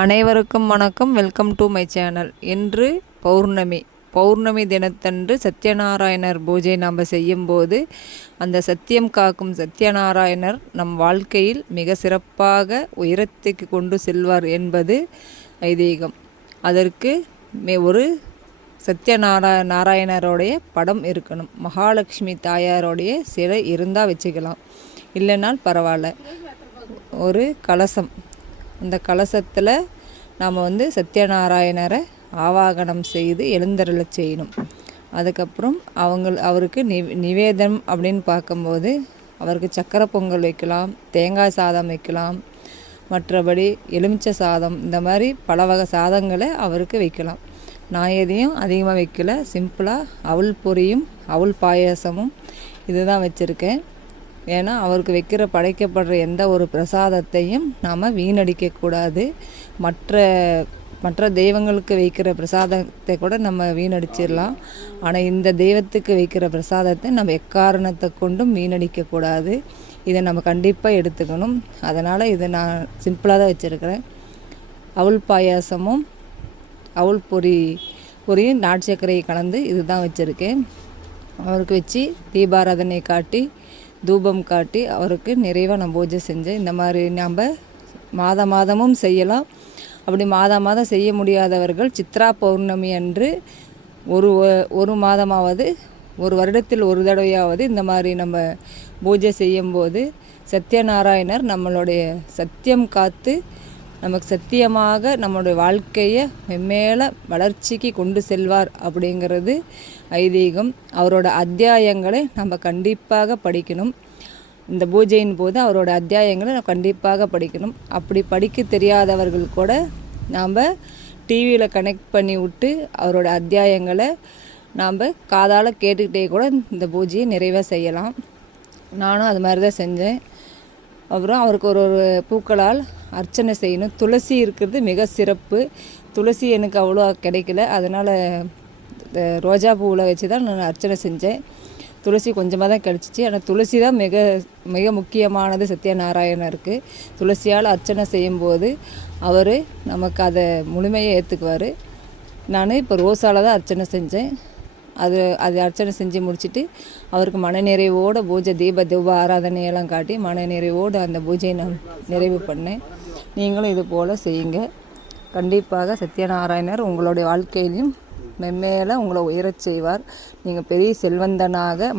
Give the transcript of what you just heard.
அனைவருக்கும் வணக்கம். Welcome to my channel. இன்று பௌர்ணமி தினத்தன்று சத்யநாராயணர் பூஜை நாம் செய்யும்போது அந்த சத்தியம் காக்கும் சத்யநாராயணர் நம் வாழ்க்கையில் மிக சிறப்பாக உயரத்துக்கு கொண்டு செல்வார் என்பது ஐதீகம். அதற்கு ஒரு நாராயணருடைய படம் இருக்கணும். மகாலட்சுமி தாயாரோடைய சிலை இருந்தால் வச்சுக்கலாம், இல்லைனால் பரவாயில்ல. ஒரு கலசம், அந்த கலசத்தில் நாம் சத்யநாராயணரை ஆவாகனம் செய்து எழுந்தருள செய்யணும். அதுக்கப்புறம் அவருக்கு நிவேதனம் அப்படின்னு பார்க்கும்போது அவருக்கு சக்கரை பொங்கல் வைக்கலாம், தேங்காய் சாதம் வைக்கலாம், மற்றபடி எலுமிச்சை சாதம், இந்த மாதிரி பல வகை சாதங்களை அவருக்கு வைக்கலாம். நான் எதையும் அதிகமாக வைக்கல, சிம்பிளாக அவல் பொரியும் அவல் பாயாசமும் இதுதான் வச்சுருக்கேன். ஏன்னா அவருக்கு படைக்கப்படுற எந்த ஒரு பிரசாதத்தையும் நாம் வீணடிக்கக்கூடாது. மற்ற தெய்வங்களுக்கு வைக்கிற பிரசாதத்தை கூட நம்ம வீணடிச்சிடலாம். ஆனால் இந்த தெய்வத்துக்கு வைக்கிற பிரசாதத்தை நம்ம எக்காரணத்தை கொண்டும் வீணடிக்கக்கூடாது. இதை நம்ம கண்டிப்பாக எடுத்துக்கணும். அதனால் இதை நான் சிம்பிளாக தான் வச்சுருக்கிறேன். அவல் பாயாசமும் அவல் பொரியும் நாட்டு சர்க்கரையை கலந்து இது தான் வச்சுருக்கேன். அவருக்கு வச்சு தீபாராதனை காட்டி தூபம் காட்டி அவருக்கு நிறைவாக நான் பூஜை செஞ்சேன். இந்த மாதிரி நம்ம மாதமும் செய்யலாம். அப்படி மாதம் செய்ய முடியாதவர்கள் சித்ரா பௌர்ணமி அன்று ஒரு மாதமாவது, ஒரு வருடத்தில் ஒரு தடவையாவது இந்த மாதிரி நம்ம பூஜை செய்யும்போது சத்யநாராயணர் நம்மளுடைய சத்தியம் காத்து நமக்கு சத்தியமாக நம்மளுடைய வாழ்க்கையை மென்மேல வளர்ச்சிக்கு கொண்டு செல்வார் அப்படிங்கிறது ஐதீகம். அவரோட அத்தியாயங்களை நம்ம கண்டிப்பாக படிக்கணும். இந்த பூஜையின் போது அவரோட அத்தியாயங்களை நம்ம கண்டிப்பாக படிக்கணும். அப்படி படிக்க தெரியாதவர்கள் கூட நாம் டிவியில் கனெக்ட் பண்ணி விட்டு அவரோட அத்தியாயங்களை நாம் காதால் கேட்டுக்கிட்டே கூட இந்த பூஜையை நிறைவாக செய்யலாம். நானும் அது மாதிரி தான் செஞ்சேன். அப்புறம் அவருக்கு ஒரு பூக்களால் அர்ச்சனை செய்யணும். துளசி இருக்கிறது மிக சிறப்பு. துளசி எனக்கு அவ்வளோ கிடைக்கல, அதனால் ரோஜா பூவில் வச்சு தான் நான் அர்ச்சனை செஞ்சேன். துளசி கொஞ்சமாக தான் கிடச்சிச்சு. ஆனால் துளசி தான் மிக மிக முக்கியமானது சத்யநாராயணருக்கு. துளசியால் அர்ச்சனை செய்யும்போது அவர் நமக்கு அதை முழுமையாக ஏற்றுக்குவார். நான் இப்போ ரோஸால் தான் அர்ச்சனை செஞ்சேன். அது அர்ச்சனை செஞ்சு முடிச்சுட்டு அவருக்கு மனநிறைவோடு பூஜை தீப ஆராதனையெல்லாம் காட்டி மனநிறைவோடு அந்த பூஜையை நான் நிறைவு பண்ணேன். நீங்களும் இது போல் செய்யுங்க. கண்டிப்பாக சத்யநாராயணர் உங்களுடைய வாழ்க்கையிலும் மென்மேல உங்களை உயரச் செய்வார். நீங்கள் பெரிய செல்வந்தனாக